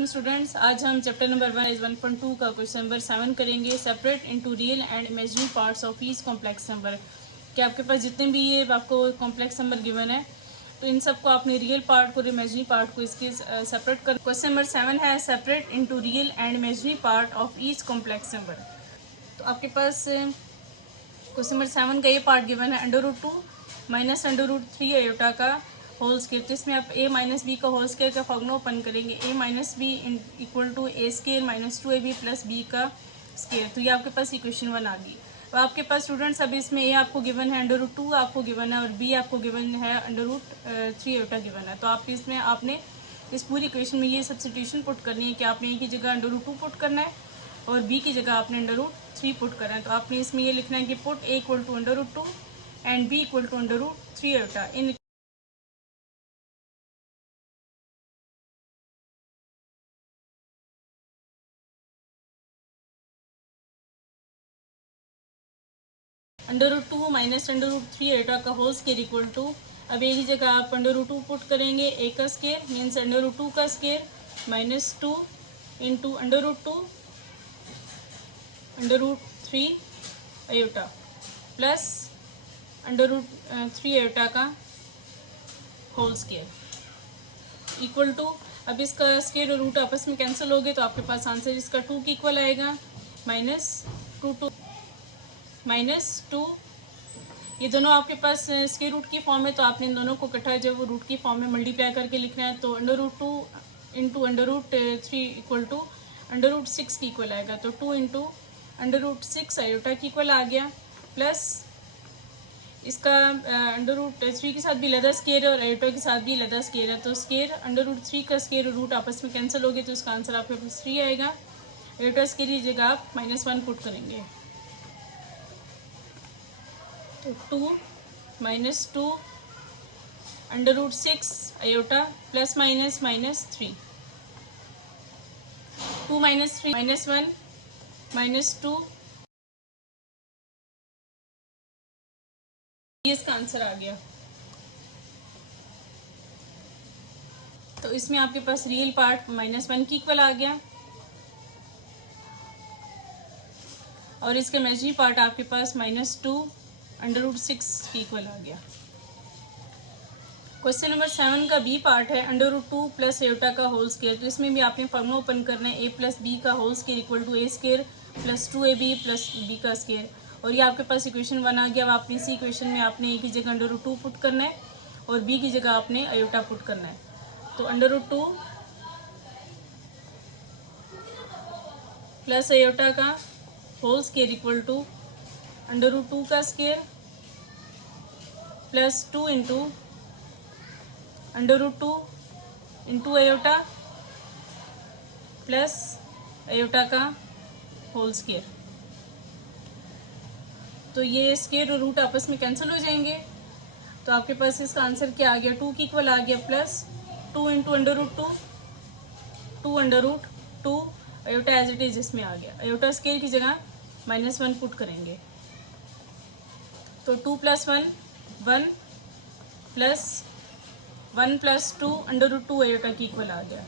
वालेकुम स्टूडेंट्स। आज हम चैप्टर नंबर 1.2 का क्वेश्चन नंबर 7 करेंगे। Separate into real and imaginary parts of each complex number. कि आपके पास जितने भी ये आपको कॉम्प्लेक्स नंबर गिवन है तो इन सब को आपने रियल पार्ट को इमेजिनरी पार्ट को इसके सेपरेट कर। क्वेश्चन नंबर 7 है separate into real and imaginary part of each complex number. तो आपके पास क्वेश्चन नंबर 7 का ये पार्ट गिवन है √2 माइनस √3 आयोटा का होल स्केयर। तो इसमें आप a माइनस बी का होल स्केयर का फॉर्मूला ओपन करेंगे। a minus b equal to a square minus 2ab plus b का स्केयर। तो ये आपके पास इक्वेशन 1 आ गई। तो आपके पास स्टूडेंट्स अभी इसमें a आपको गिवन है √2 आपको गिवन है और b आपको गिवन है √3 आयोटा गिवन है। तो आप इसमें आपने इस पूरी इक्वेशन में ये सब्स्टिट्यूशन पुट करनी है कि आपने a की जगह √2 पुट करना है और b की जगह आपने √3 पुट करना है। तो आपने इसमें ये लिखना है कि put a equal to √2 and b equal to √3 iota. इन √2 माइनस √3 आयोटा का होल स्केयर इक्वल टू, अब एक ही जगह आप √2 पुट करेंगे। a का स्केयर मीन्स √2 का square minus 2 into √2 √3 iota plus √3 iota का होल स्केयर इक्वल टू, अब इसका स्केयर और रूट आपस में कैंसिल हो गए तो आपके पास आंसर इसका 2 की इक्वल आएगा -2 ये दोनों आपके पास स्क्वायर रूट की फॉर्म है तो आपने इन दोनों को इकट्ठा जब वो रूट की फॉर्म में मल्टीप्लाई करके लिखना है। तो √2 इंटू √3 इक्वल टू √6 की इक्वल आएगा। तो 2 इंटू √6 आयोटा की इक्वल आ गया प्लस इसका √3 के साथ भी लदा स्केयर है और आयोटा के साथ भी लदा स्केयर है। तो स्केयर √3 का स्केयर और रूट आपस में कैंसिल हो गए तो इसका आंसर आपके पास 3 आएगा। आयोटा स्केयर की जगह आप -1 पुट करेंगे। तो 2 -2 √6 आयोटा प्लस माइनस -3 2 -3 -1 -2 ये इसका आंसर आ गया। तो इसमें आपके पास रियल पार्ट -1 की इक्वल आ गया और इसका इमेजिनरी पार्ट आपके पास -2 √6 की इक्वल आ गया। क्वेश्चन नंबर 7 का बी पार्ट है √2 प्लस आयोटा का होल स्केयर। तो इसमें भी आपने फॉर्मूला ओपन करना है a प्लस बी का whole square equal to a square plus 2ab plus b का स्केयर। और ये आपके पास इक्वेशन 1 आ गया। अब आपने इसी इक्वेशन में आपने a की जगह √2 पुट करना है और b की जगह आपने आयोटा पुट करना है। तो √2 प्लस आयोटा का होल स्केयर इक्वल टू √2 का square plus 2 into √2 into iota plus iota का होल स्केयर। तो ये स्केयर और रूट आपस में कैंसिल हो जाएंगे तो आपके पास इसका आंसर क्या आ गया 2 की इक्वल आ गया plus 2 into √2 2 √2 iota as it is इसमें आ गया। आयोटा स्केयर की जगह -1 पुट करेंगे। तो 2 + 1 1 प्लस 1 + 2 √2 आयोटा की इक्वल आ गया।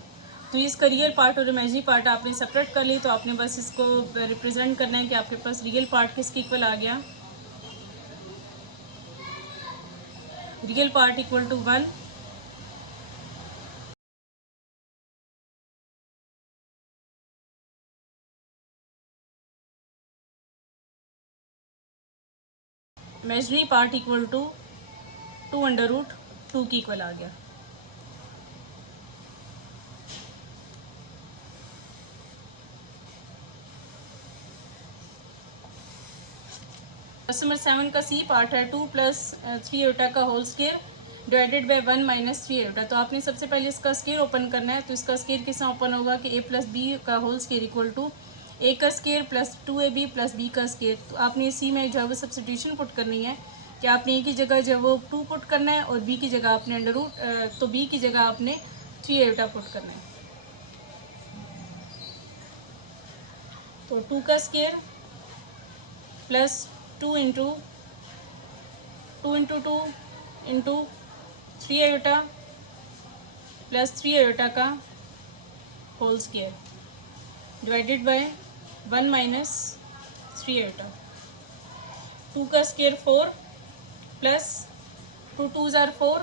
तो इसका रियल पार्ट और इमेजिनरी पार्ट आपने सेपरेट कर ली। तो आपने बस इसको रिप्रेजेंट करना है कि आपके पास रियल पार्ट किसकी इक्वल आ गया। Real part equal to 1 imaginary part equal to 2 √2 की इक्वल आ गया। क्वेश्चन नंबर 7 का सी पार्ट है 2 + 3 आयोटा का whole square divided by 1 - 3 iota. तो आपने सबसे पहले इसका स्केयर ओपन करना है। तो इसका स्केयर किस ओपन होगा कि a + b का whole square equal to a का square plus 2ab plus b का स्केयर। तो आपने इसी में जो है वो सब्स्टिट्यूशन पुट करनी है कि आपने a की जगह जो वो 2 पुट करना है और b की जगह आपने तो b की जगह आपने 3 आयोटा पुट करना है। तो 2 का square plus 2 into 2 into 3 iota plus 3 iota का whole square divided by 1 minus 3 iota. 2 का square 4 plus 2 2s are 4,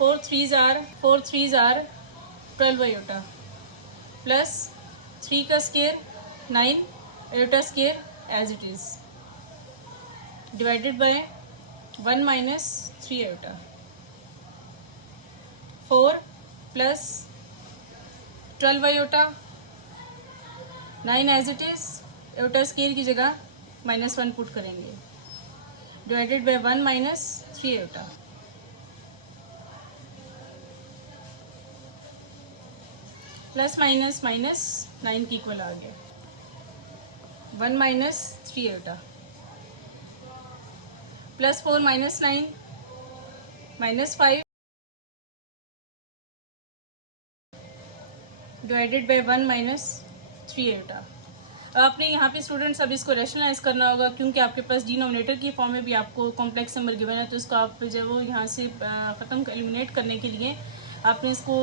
4 3s are 12 iota plus 3 का square 9 iota square as it is divided by 1 minus 3 iota. 4 plus 12 iota 9 as it is iota square की जगह -1 put करेंगे divided by 1 minus 3 iota. Plus minus minus 9 की equal आ गया 1 minus 3 iota plus 4 minus 9 minus 5 divided by 1 minus 3 iota. अब आपने यहाँ पे स्टूडेंट्स अब इसको रैशनलाइज करना होगा क्योंकि आपके पास डिनोमिनेटर की फॉर्म में भी आपको कॉम्प्लेक्स नंबर गिवन है, तो इसको आप जब वो यहाँ से ख़त्म एलिमिनेट करने के लिए आपने इसको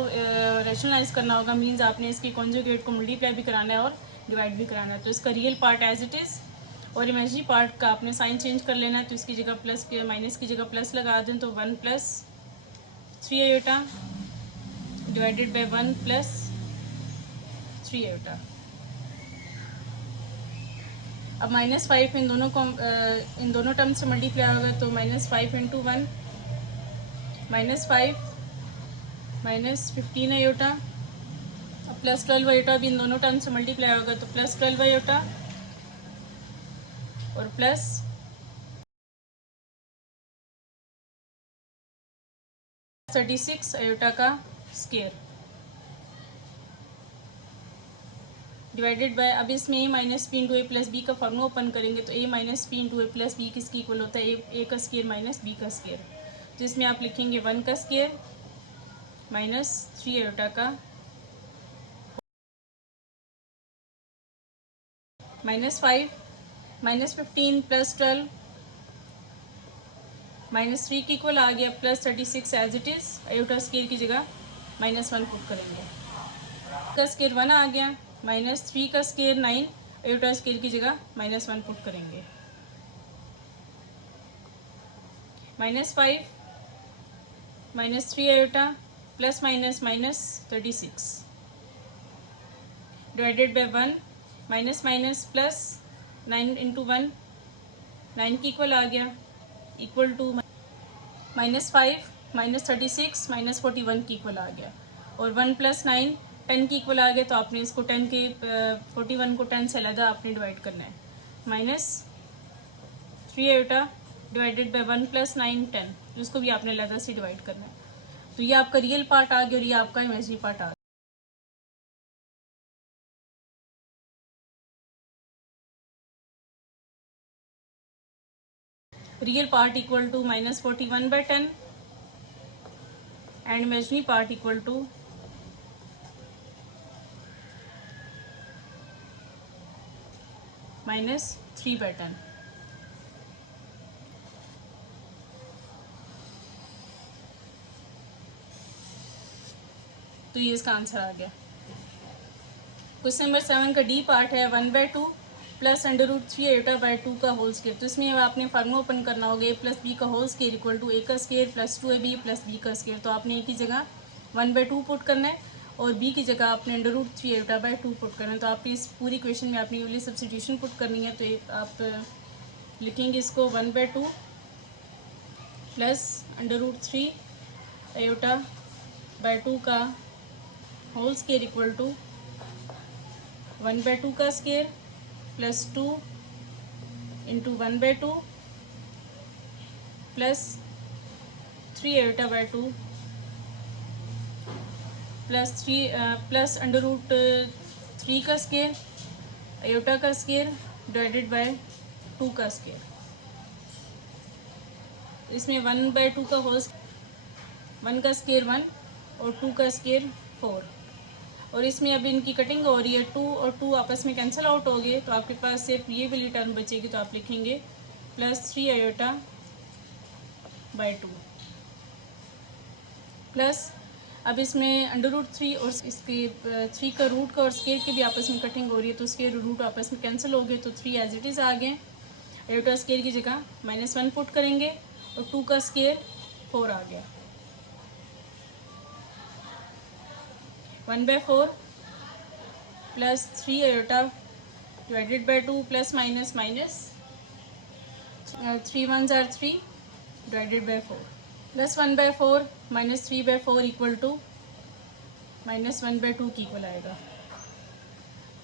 रैशनलाइज करना होगा। मींस आपने इसके कॉन्जुगेट को मल्टीप्लाई भी कराना है और डिवाइड भी कराना है। तो इसका real part as it is और इमेजिनरी पार्ट का आपने साइन चेंज कर लेना है। तो इसकी जगह प्लस के माइनस की जगह प्लस लगा दें तो 1 plus 3 iota divided by 1 plus 3 iota. अब -5 इन दोनों टर्म से मल्टीप्लाई होगा तो -5 इंटू 1 -5 -15 आयोटा। अब प्लस 12 आयोटा भी इन दोनों टर्म से मल्टीप्लाई होगा तो प्लस 12 आयोटा और प्लस 36 आयोटा का स्केयर डिवाइडेड बाय, अब इसमें a minus p into A plus b का फॉर्मूला ओपन करेंगे तो a minus p into A plus b किसकी इक्वल होता है a का स्केयर माइनस b का स्केयर, जिसमें आप लिखेंगे 1 का स्केयर माइनस 3 आयोटा का -5 -15 प्लस 12 -3 की इक्वल आ गया plus 36 as it is iota square की जगह -1 पुट करेंगे का स्केयर 1 आ गया -3 का स्केयर 9 आयोटा स्केयर की जगह -1 पुट करेंगे -5 -3 iota plus minus minus 36 divided by 1 minus minus plus 9 into 1 9 की इक्वल आ गया इक्वल टू -5 -36 -41 की इक्वल आ गया और 1 प्लस 9 10 की इक्वल आ गया। तो आपने इसको 10 के 41 को 10 से अलग आपने डिवाइड करना है -3 आयोटा डिवाइडेड बाय 1 प्लस 9 10 जिसको भी आपने अलग से डिवाइड करना है। तो ये आपका रियल पार्ट आ गया और ये आपका इमेजिनरी पार्ट आ गया। Real part equal to -41/10 and imaginary part equal to -3/10। तो ये इसका आंसर आ गया। क्वेश्चन नंबर 7 का डी पार्ट है 1/2 प्लस √3 आयोटा बाय 2 का होल स्केयर। तो इसमें आपने फार्मूला ओपन करना होगा a प्लस बी का whole square equal to a का square plus 2ab plus b का स्केयर। तो आपने a की जगह 1/2 पुट करना है और b की जगह आपने √3 आयोटा बाय 2 पुट करना है। तो आप इस पूरी क्वेश्चन में आपने यूली सब्स्टिट्यूशन पुट करनी है। तो आप लिखेंगे इसको 1/2 प्लस √3 आयोटा बाय 2 का होल स्केयर इक्वल टू 1/2 का square plus 2 into 1/2 plus 3 iota by 2 plus √3 का स्केयर आयोटा का स्केयर डिवाइडेड बाय 2 का स्केयर। इसमें 1/2 का होल 1 का स्केयर 1 और 2 का स्केयर 4 और इसमें अब इनकी कटिंग हो रही है 2 और 2 आपस में कैंसिल आउट हो गए। तो आपके पास सिर्फ ये वाली टर्म बचेगी। तो आप लिखेंगे प्लस 3 आयोटा बाय 2 प्लस अब इसमें अंडर रूट 3 और इसके 3 का रूट का और स्केयर की भी आपस में कटिंग हो रही है, तो स्केयर और रूट आपस में कैंसिल हो गए, तो 3 एज इट इज़ आ गए। आयोटा स्केयर की जगह -1 पुट करेंगे और 2 का स्केयर 4 आ गया। 1/4 plus 3 iota divided by 2 plus minus minus 3 1s are 3 divided by 4 plus 1/4 minus 3/4 equal to -1/2 की इक्वल आएगा,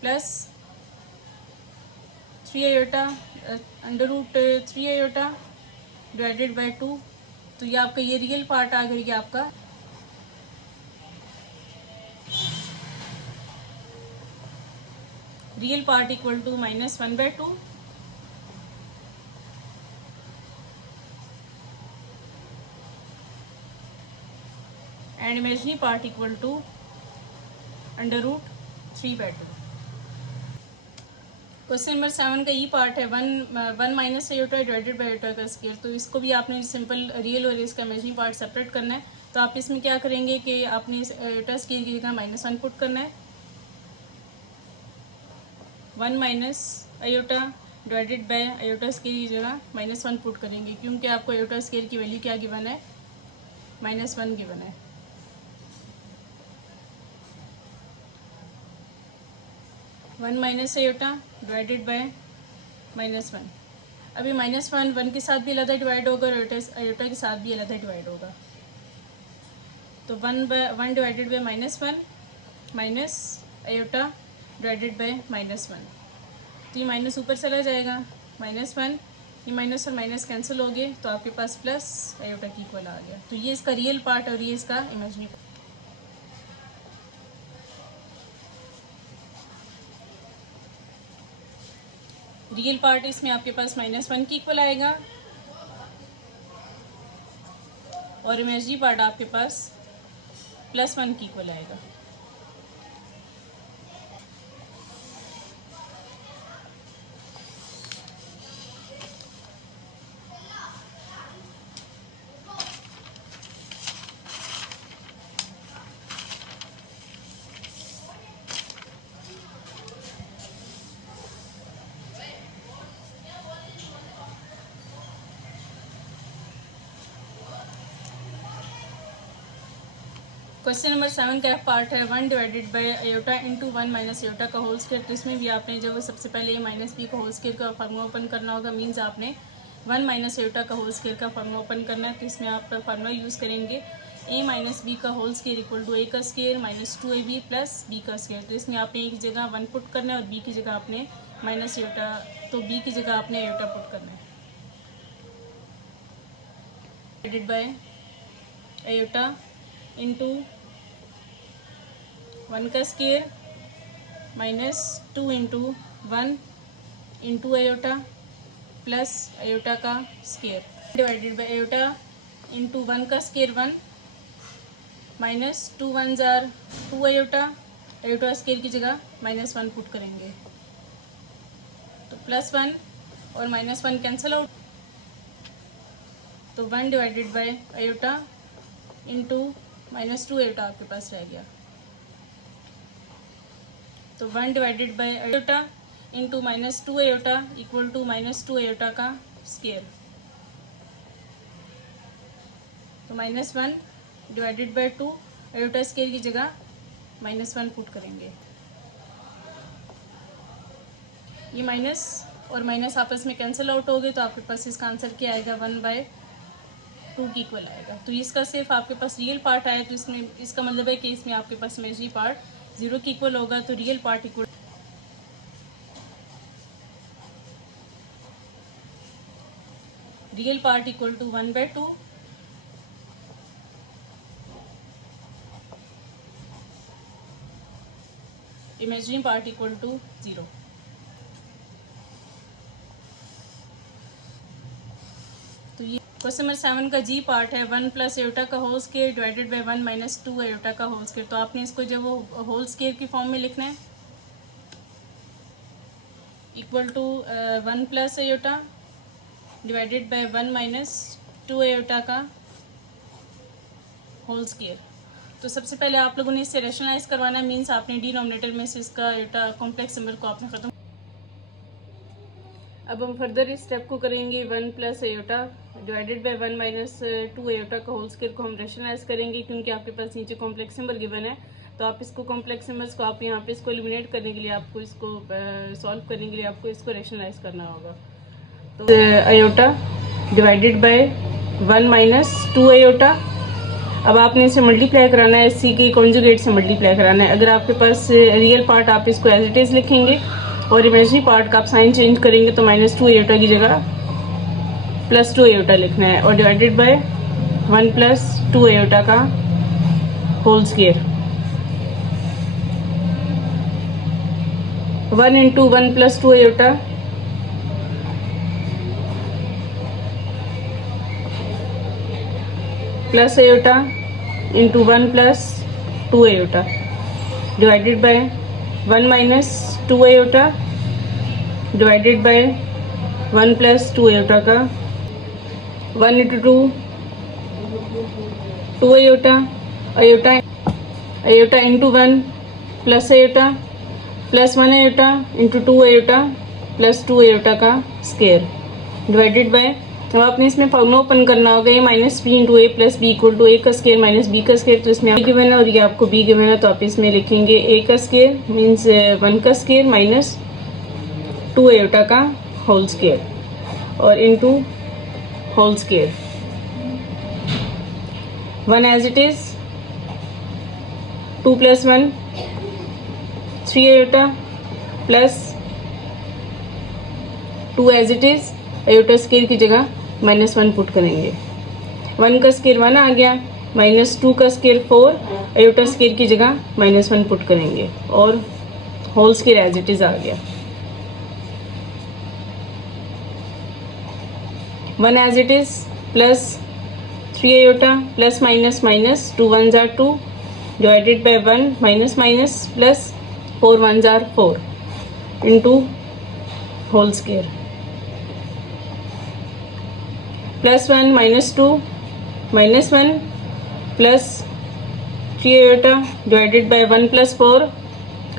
plus 3 iota under root 3 iota divided by 2। तो ये आपका ये रियल पार्ट आ गया आपका real part equal to -1/2 and imaginary part equal to under root 3/2। Question number 7 का ई पार्ट है 1 minus iota divided by iota का स्केयर। तो इसको भी आपने सिंपल रियल और इसका इमेजिनरी पार्ट सेपरेट करना है। तो आप इसमें क्या करेंगे कि आपने इस आयोटा स्केयर की जगह -1 पुट करना है, 1 minus iota divided by iota square की जगह -1 पुट करेंगे, क्योंकि आपको आयोटा स्केयर की वैल्यू क्या गिवन है, -1 गिवन है। One minus iota divided by -1। अभी -1 1 के साथ भी अलग डिवाइड होगा और आयोटा के साथ भी अलग डिवाइड होगा। तो 1 divided by -1 minus iota divided by -1। तो ये माइनस ऊपर चला जाएगा, -1, ये माइनस और माइनस कैंसिल हो गए, तो आपके पास प्लस आयोटा की इक्वल आ गया। तो ये इसका रियल पार्ट और ये इसका इमेजिनरी पार्ट। रियल पार्ट इसमें आपके पास -1 की इक्वल आएगा और इमेजिनरी पार्ट आपके पास +1 की इक्वल आएगा। क्वेश्चन नंबर 7 का पार्ट है 1 divided by iota into 1 minus iota का होल स्क्वायर। तो इसमें भी आपने जब सबसे पहले ए माइनस बी का होल स्क्वायर का फार्मूला ओपन करना होगा, मीन्स आपने 1 माइनस आयोटा का होल स्क्वायर का फार्मूला ओपन करना है। तो इसमें आप फार्मूला यूज़ करेंगे ए माइनस बी का होल स्क्वायर इक्वल टू ए का square minus 2ab plus b का स्क्वायर। तो इसमें आपने ए की जगह 1 पुट करना है और बी की जगह आपने माइनस आयोटा, तो बी की जगह आपने आयोटा पुट करना है। डिवाइडेड बाय आयोटा इंटू 1 का square minus 2 into 1 into iota plus iota का square divided by iota into 1 का square 1 minus 2 1s are 2 iota, iota square की जगह -1 पुट करेंगे, तो +1 और -1 कैंसिल आउट, तो 1 divided by iota into -2 iota आपके पास रह गया। तो 1 divided by iota into -2 iota equal to -2 iota का स्क्वायर, तो -1 डिवाइडेड बाय 2 आयोटा स्क्वायर की जगह -1 पुट करेंगे। ये माइनस और माइनस आपस में कैंसिल आउट हो गए, तो आपके पास इसका आंसर क्या आएगा, 1/2 की इक्वल आएगा। तो इसका सिर्फ आपके पास रियल पार्ट आया, तो इसमें इसका मतलब है कि इसमें आपके पास इमेजिनरी पार्ट 0 की इक्वल होगा, तो real part equal to 1/2 imaginary part equal to 0। तो ये क्वेश्चन नंबर 7 का जी पार्ट है 1 प्लस आयोटा का whole square divided by 1 minus 2 iota का होल स्क्वायर। तो आपने इसको जब वो होल स्क्वायर की फॉर्म में लिखना है, equal to 1 plus iota divided by 1 minus 2 iota का होल स्क्वायर। तो सबसे पहले आप लोगों ने इससे रैशनलाइज करवाना है, मीन्स आपने डिनोमिनेटर में से इसका एटा कॉम्प्लेक्स नंबर को आपने ख़त्म। अब हम फर्दर इस स्टेप को करेंगे 1 plus iota divided by 1 minus 2 iota का होल स्क्वायर को हम रैशनलाइज करेंगे, क्योंकि आपके पास नीचे कॉम्प्लेक्स नंबर गिवन है। तो आप इसको कॉम्प्लेक्स नंबर्स को आप यहाँ पे इसको एलिमिनेट करने के लिए आपको इसको सॉल्व करने के लिए आपको इसको रैशनलाइज करना होगा। तो एटा डिवाइडेड बाय 1 माइनस 2 एटा, अब आपने इसे मल्टीप्लाई कराना है, सी के कॉन्जुगेट से मल्टीप्लाई कराना है। अगर आपके पास रियल पार्ट आप इसको एज इट इज लिखेंगे और इमेजिनरी पार्ट का आप साइन चेंज करेंगे तो माइनस 2 एटा की जगह प्लस 2 एटा लिखना है, और डिवाइडेड बाय 1 प्लस 2 एटा का whole square. 1 into 1 plus 2 Etah plus iota into 1 plus 2 Etah divided by 1 minus 2 Etah divided by 1 plus 2 iota का 1 इंटू 2 एटा एटा इंटू 1 प्लस एटा प्लस 1 एटा into 2 एटा plus 2 iota का square divided by. अब आपने इसमें formula open करना होगा A minus B into A plus B equal to ए का square minus B का square. तो इसमें ए गिवन है और ये आपको बी गिवन है, तो आप इसमें लिखेंगे ए का स्क्वायर मीन्स 1 का स्क्वायर माइनस 2 एटा का होल स्क्वायर और into whole square 1 as it is 2 plus 1 3 Etah plus 2 as it is iota square की जगह माइनस 1 पुट करेंगे। 1 का स्क्वायर 1 आ गया, माइनस 2 का स्क्वायर 4 एटा स्क्वायर की जगह माइनस 1 पुट करेंगे और whole square as it is आ गया। 1 as it is plus 3 Etah plus minus minus 2 1s are 2 divided by 1 minus minus plus 4 1s are 4 into whole square plus 1 minus 2 minus 1 plus 3 eta divided by 1 plus 4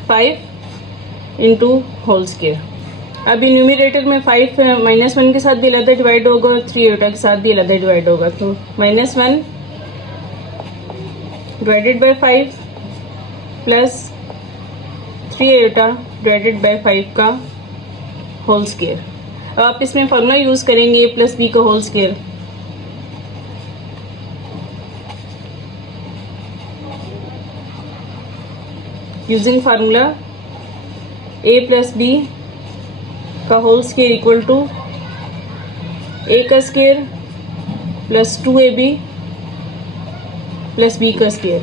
5 into whole square. अभी numerator में 5 minus 1 के साथ भी अलग divide होगा और 3 एटा के साथ भी अलग डिवाइड होगा, तो minus 1 divided bye 5 plus 3 eta divided bye 5 का होल स्क्वायर। अब आप इसमें फॉर्मूला यूज करेंगे ए प्लस बी का whole square. Using formula a plus b का होल स्क्वायर इक्वल टू ए का square plus 2ab plus b का स्क्वायर।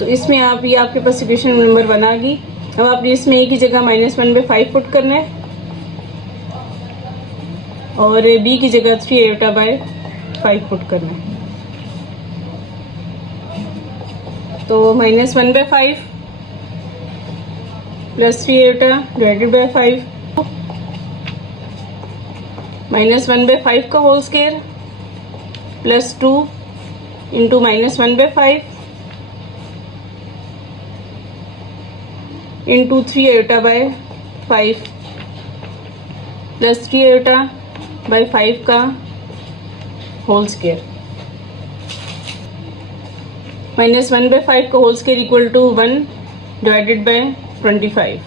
तो इसमें आप ये आपके पास इक्वेशन नंबर 1 आ गई। अब आप इसमें ए की जगह माइनस 1 बाय 5 पुट करना है और बी की जगह 3 एटा बाय 5 पुट करना है। तो minus 1 by 5 plus 3 eta divided bye 5 minus 1 by 5 का whole square plus 2 into minus 1 by 5 into 3 iota bye 5 plus 3 iota bye 5 का होल स्क्वायर माइनस 1 बाय 5 का whole square equal to 1 divided by 25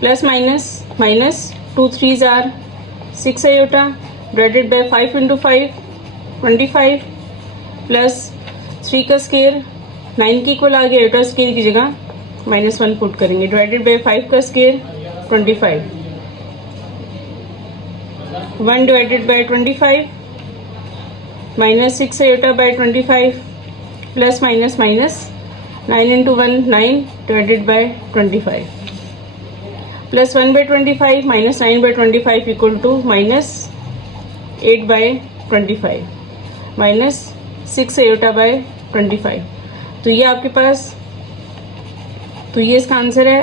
plus minus minus 2 3s are 6 Etah divided bye 5 into 5 25 plus 3 का square 9 की equal आ गया, एटा square की जगह minus 1 put करेंगे divided by 5 का square 25 1 divided by 25 minus 6 iota by 25 plus minus minus 9 into 1 9 divided by 25 plus 1 by 25 minus 9 by 25 equal to minus 8 by 25 minus 6 iota by 25। तो ये आपके पास, तो ये इसका आंसर है।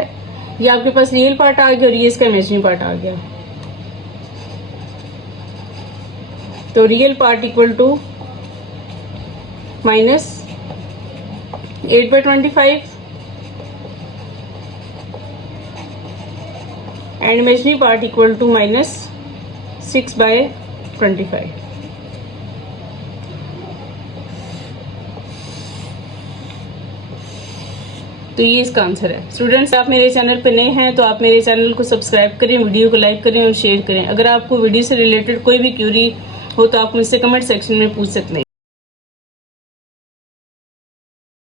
ये आपके पास रियल पार्ट आ गया और ये इसका इमेजिनरी पार्ट आ गया। तो real part equal to minus 8/25 and imaginary part equal to -6/25। तो ये इसका आंसर है। स्टूडेंट्स, आप मेरे चैनल पर नए हैं तो आप मेरे चैनल को सब्सक्राइब करें, वीडियो को लाइक करें और शेयर करें। अगर आपको वीडियो से रिलेटेड कोई भी क्यूरी हो तो आप मुझसे कमेंट सेक्शन में पूछ सकते हैं।